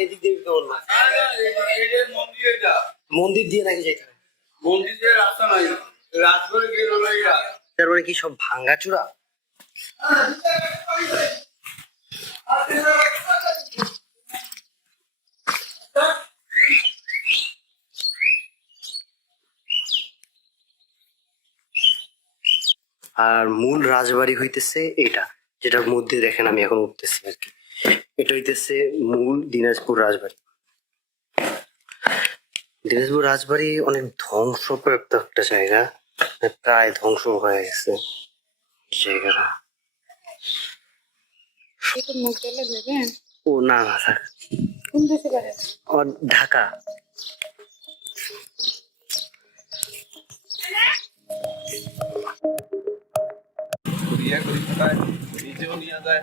এদিক দিয়ে তো বলল মন্দির দিয়ে নাকি যেতে হবে? মন্দিরের রাস্তা নাই। গিয়ে হলো তার মানে কি সব ভাঙ্গা চূড়া? আর মূল রাজবাড়ি হইতেছে এটা যেটার মধ্যে দেখেন আমি এখন উঠতেছি আর কি। এটা হইতেছে মূল দিনাজপুর রাজবাড়ি। দিনাজপুর রাজবাড়ি অনেক ধ্বংসপ্রাপ্ত একটা জায়গা। প্রায় ধ্বংস হয়ে গেছে জায়গাটা। ও না না থাক। কোন দেশে করে ও ঢাকা। ইয়ে করি নিজেও নিয়ে যায়।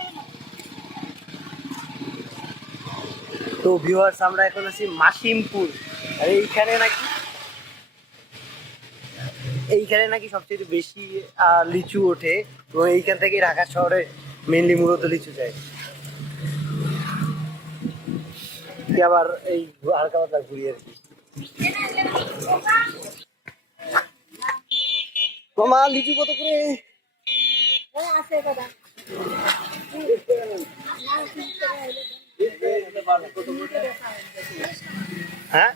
তো ভিউয়ার্স আমরা এখন আছি মাসিমপুর। আর এইখানে নাকি এইখানে নাকি সবচেয়ে বেশি লিচু ওঠে এবং এইখান থেকে ঢাকা শহরে মেনলি মূলত লিচু যায়। আবার এই হালকা পাতলা ঘুরি আর কি। লিচু কত করে? আছে দাদা। হ্যাঁ?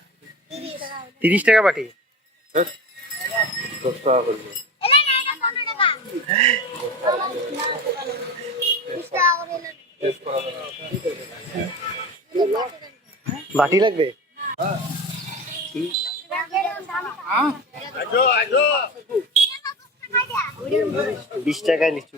তিরিশ টাকা বাটি। দশ টাকা করা বাটি লাগবে? বিশ টাকায় লিচু।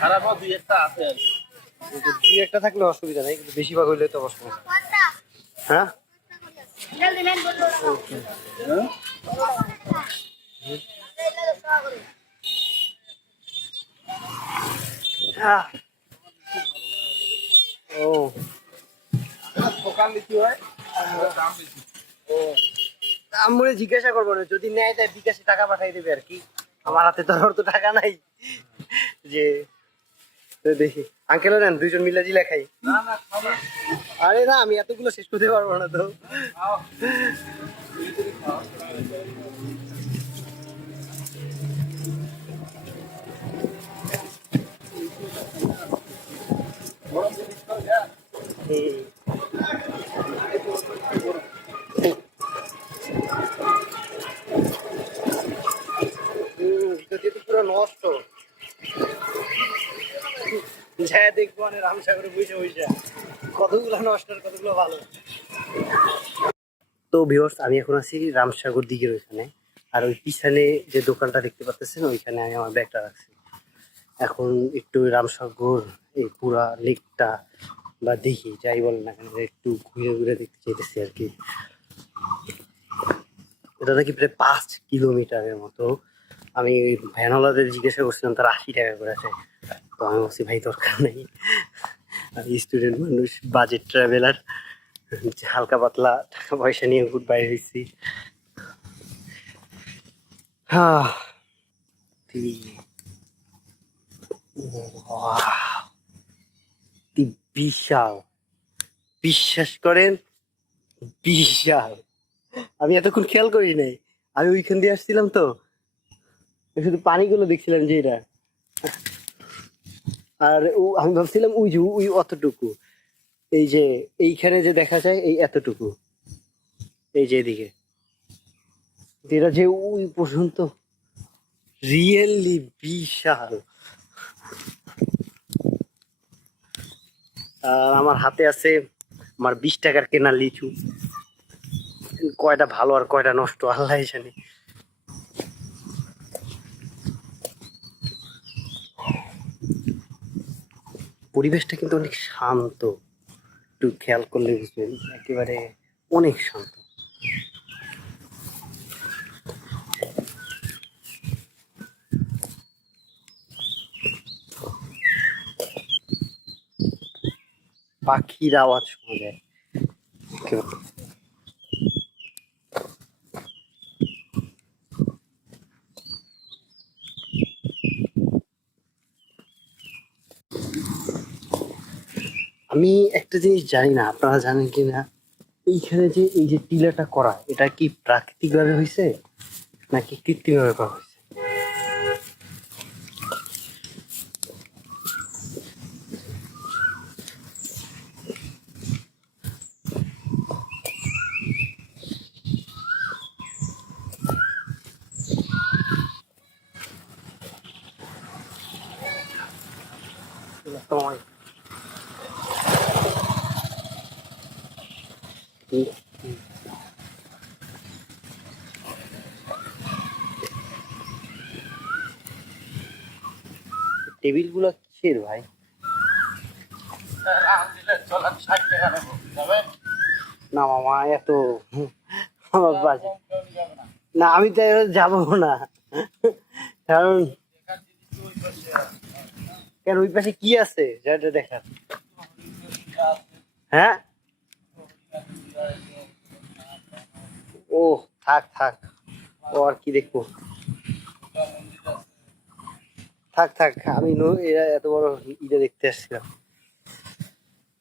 হয় দুই একটা আছে আর কি। দুই একটা থাকলে অসুবিধা নেই কিন্তু বেশিরভাগ হইলে তো অসুবিধা হ্যাঁ। ও। হয় দাম বেশি। জিজ্ঞাসা করব না যদি নেয় তাই বিকাশে টাকা পাঠাই দেবে আর কি। আমার হাতে তো আর তো টাকা নাই। যে তো দেখি। আঙ্কেল নেন দুইজন মিলে জিলা খাই। আরে না আমি এতগুলো শেষ করতে পারব না তো খাও তুমি যদি খাও গরম জিনিস খাও যা হুম। হুম, ভিতর দিয়ে তো পুরো নষ্ট যা দেখব কতগুলো নষ্ট কতগুলো ভালো। তো ভিউয়ার্স আমি এখন আছি রামসাগর দিকের ওইখানে। আর ওই পিছনে যে দোকানটা দেখতে পাচ্ছেন ওইখানে আমি আমার ব্যাগটা রাখছি। এখন একটু রামসাগর, এই পুরা লেকটা বা দেখি যাই বলেন না কেন, একটু ঘুরে ঘুরে দেখতে চাইতেছি আর কি। এটা নাকি প্রায় পাঁচ কিলোমিটারের মতো। আমি ভ্যানওয়ালাদের জিজ্ঞাসা করছিলাম, তারা আশি টাকা করে আছে। আমি বলছি ভাই দরকার নেই। স্টুডেন্ট মানুষ বাজেট ট্রাভেলার হালকা পাতলা টাকা পয়সা নিয়ে ঘুর বাইরে হয়েছি। হ্যাঁ। বিশাল। বিশ্বাস করেন? বিশাল। আমি এতক্ষণ খেয়াল করি নাই। আমি ওইখান দিয়ে আসছিলাম তো। শুধু পানিগুলো দেখছিলাম যে এটা আর আমি ভাবছিলাম ওই যে, ওই অতটুকু। এই যে, এইখানে যে দেখা যায়, এই এতটুকু। এই যে এদিকে। এটা যে ওই পর্যন্ত রিয়েলি বিশাল। আর আমার হাতে আছে আমার বিশ টাকার কেনা লিচু। কয়টা ভালো আর কয়টা নষ্ট আল্লাহ জানে। পরিবেশটা কিন্তু অনেক শান্ত। একটু খেয়াল করলে বুঝবেন, একেবারে অনেক শান্ত। পাখির আওয়াজ শোনা যায়। আমি একটা জিনিস জানি না, আপনারা জানেন কি না এইখানে যে, এই যে টিলাটা করা, এটা কি প্রাকৃতিক ভাবে হয়েছে নাকি কৃত্রিম ভাবে করা হয়েছে টেবিল গুলো কিসের ভাই? না মামা, এত না, আমি তো যাব না। কারণ কেন ওই পাশে কি আছে? যেটা দেখার হ্যাঁ? ও থাক থাক। ও আর কি দেখব? থাক থাক, আমি এরা এত বড় ইটা দেখতে আসছিলাম।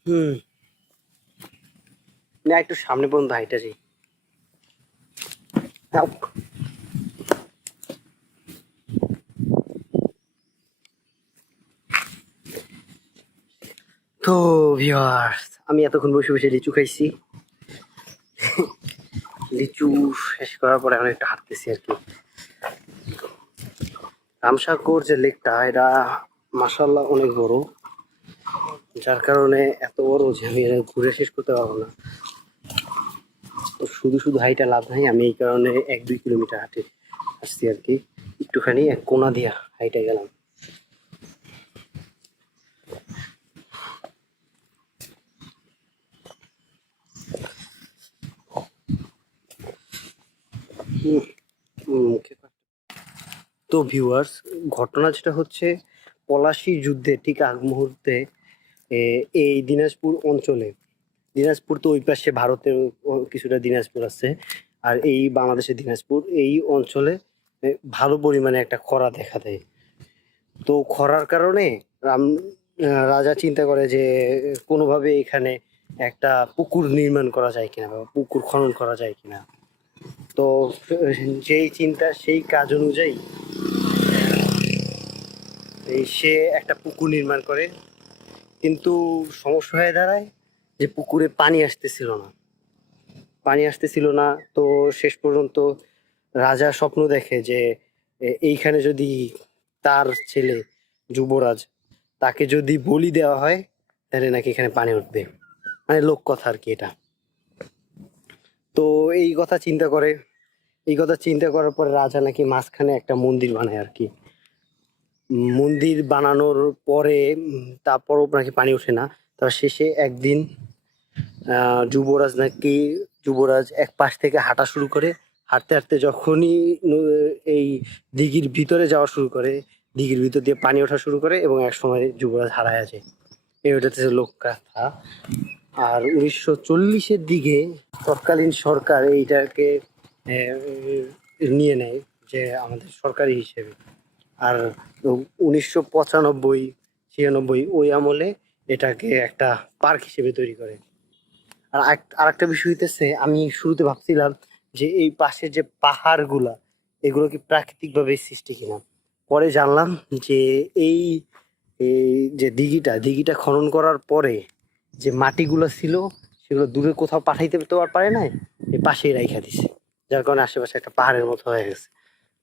হুম। না, একটু সামনে পর্যন্ত হাইটা যাই। তো ভিউয়ার্স আমি এতক্ষণ বসে বসে লিচু খাইছি। লিচু শেষ করার পরে এখন একটু হাঁটতেছি আর কি। রামসাগর যে লেকটা, এটা মাসাল্লাহ অনেক বড়। যার কারণে এত বড় যে আমি ঘুরে শেষ করতে পারব না। শুধু শুধু হাইটা লাভ নাই, আমি এই কারণে এক দুই কিলোমিটার হাঁটে আসছি আর কি। একটুখানি এক কোনা দিয়া হাইটা গেলাম। মুখে। তো ভিউয়ার্স ঘটনা যেটা হচ্ছে, পলাশী যুদ্ধে ঠিক আগ মুহূর্তে এই দিনাজপুর অঞ্চলে, দিনাজপুর তো ওই পাশে ভারতের কিছুটা দিনাজপুর আছে, আর এই বাংলাদেশের দিনাজপুর, এই অঞ্চলে ভালো পরিমাণে একটা খরা দেখা দেয়। তো খরার কারণে, রাম রাজা চিন্তা করে যে, কোনোভাবে এখানে একটা পুকুর নির্মাণ করা যায় কিনা বা পুকুর খনন করা যায় কিনা। তো যেই চিন্তা, সেই কাজ অনুযায়ী সে একটা পুকুর নির্মাণ করে। কিন্তু সমস্যা হয়ে দাঁড়ায় যে পুকুরে পানি আসতেছিল না। পানি আসতেছিল না তো শেষ পর্যন্ত রাজা স্বপ্ন দেখে যে এইখানে যদি তার ছেলে যুবরাজ তাকে যদি বলি দেওয়া হয়, তাহলে নাকি এখানে পানি উঠবে। মানে লোক কথা আর কি এটা। তো এই কথা চিন্তা করে এই কথা চিন্তা করার পরে রাজা নাকি মাঝখানে একটা মন্দির বানায় আর কি। মন্দির বানানোর পরে, তারপরও নাকি পানি ওঠে না। তার শেষে একদিন যুবরাজ নাকি, যুবরাজ এক পাশ থেকে হাঁটা শুরু করে, হাঁটতে হাঁটতে যখনই এই দিঘির ভিতরে যাওয়া শুরু করে, দিঘির ভিতর দিয়ে পানি ওঠা শুরু করে এবং এক সময় যুবরাজ হারায় আছে। এই ওটাতে লোক কথা আর উনিশশো চল্লিশের দিকে তৎকালীন সরকার এইটাকে নিয়ে নেয় যে আমাদের সরকারি হিসেবে। আর উনিশশো পঁচানব্বই, ছিয়ানব্বই ওই আমলে এটাকে একটা পার্ক হিসেবে তৈরি করে। আর আর একটা বিষয় হইতেছে, আমি শুরুতে ভাবছিলাম যে এই পাশে যে পাহাড়গুলা, এগুলো কি প্রাকৃতিকভাবে সৃষ্টি কিনা? পরে জানলাম যে এই যে দিঘিটা দিঘিটা খনন করার পরে যে মাটিগুলো ছিল, সেগুলো দূরে কোথাও পাঠাইতে তো আর পারে নাই, এই পাশেই রাইখা দিছে। যার কারণে আশেপাশে একটা পাহাড়ের মতো হয়ে গেছে।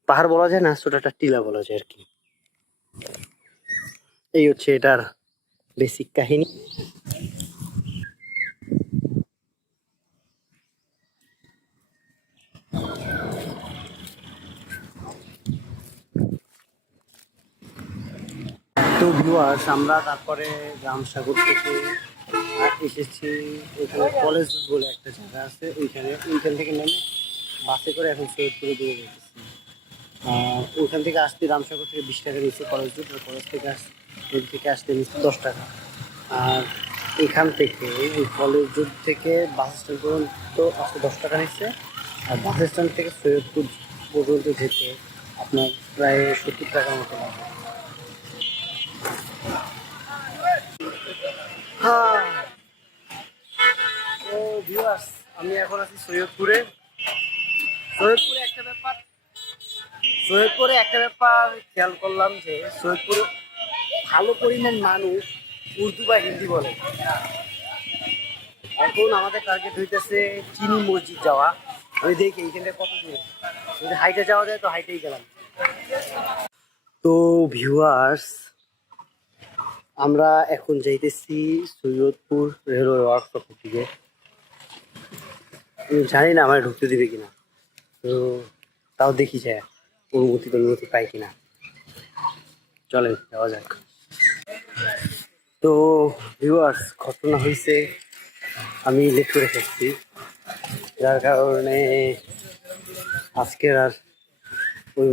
পাহাড় বলা যায় না ছোট একটা টিলা বলা যায় আর কি। এই হচ্ছে এটার বেসিক কাহিনী। তো ভিউয়ার্স আমরা তারপরে রামসাগর থেকে এসেছি এখানে কলেজ বলে একটা জায়গা আছে, ওইখানে, ওইখান থেকে নেমে বাসে করে এখন সৈয়দপুরে দিয়ে যেতেছি আহ, ওইখান থেকে আসতে রামসাগর থেকে বিশ টাকা নিচ্ছে কলেজ রুট আর কলেজ থেকে আস ওই থেকে আসতে নিচ্ছে দশ টাকা। আর এখান থেকে ওই কলেজ রুট থেকে বাস স্ট্যান্ড পর্যন্ত আসতে দশ টাকা নিচ্ছে আর বাস স্ট্যান্ড থেকে সৈয়দপুর পর্যন্ত যেতে আপনার প্রায় সত্তর টাকার মতো লাগবে হ্যাঁ। আমি এখন আছি সৈয়দপুরে। সৈয়দপুরে একটা ব্যাপার। সৈয়দপুরে একটা ব্যাপার খেয়াল করলাম যে সৈয়দপুরে ভালো পরিমাণ মানুষ উর্দু বা হিন্দি বলে। এখন আমাদের টার্গেট হইতেছে চিনি মসজিদ যাওয়া। আমি দেখি এইখানটা কত দূরে। যদি হাইটে যাওয়া যায় তো হাইটেই গেলাম। তো ভিউয়ার্স আমরা এখন যাইতেছি সৈয়দপুর রেলওয়ে ওয়ার্কশপ থেকে আমি জানি না আমার ঢুকতে দিবে কিনা। তো তাও দেখি যায় অনুমতি অনুমতি পাই কিনা। চলেন, যাওয়া যাক। তো ভিউয়ার্স ঘটনা হয়েছে আমি লেট করে ফেলছি যার কারণে আজকের আর ওই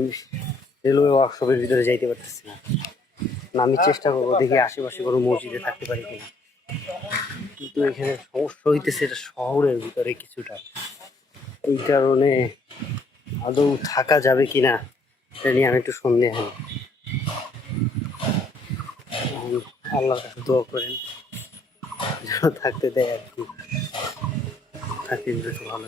রেলওয়ে ওয়ার্কশপের ভিতরে যাইতে পারতেছি না। না, আমি চেষ্টা করব দেখি আশেপাশে কোনো মসজিদে থাকতে পারি কিনা। কিন্তু এখানে সমস্যা হইতেছে এটা শহরের ভিতরে কিছুটা। এই কারণে আদৌ থাকা যাবে কি না সেটা নিয়ে আমি একটু সন্দেহ। আল্লাহর কাছে দোয়া করেন, যেন থাকতে দেয় আর কি। থাকতে দিলে তো ভালো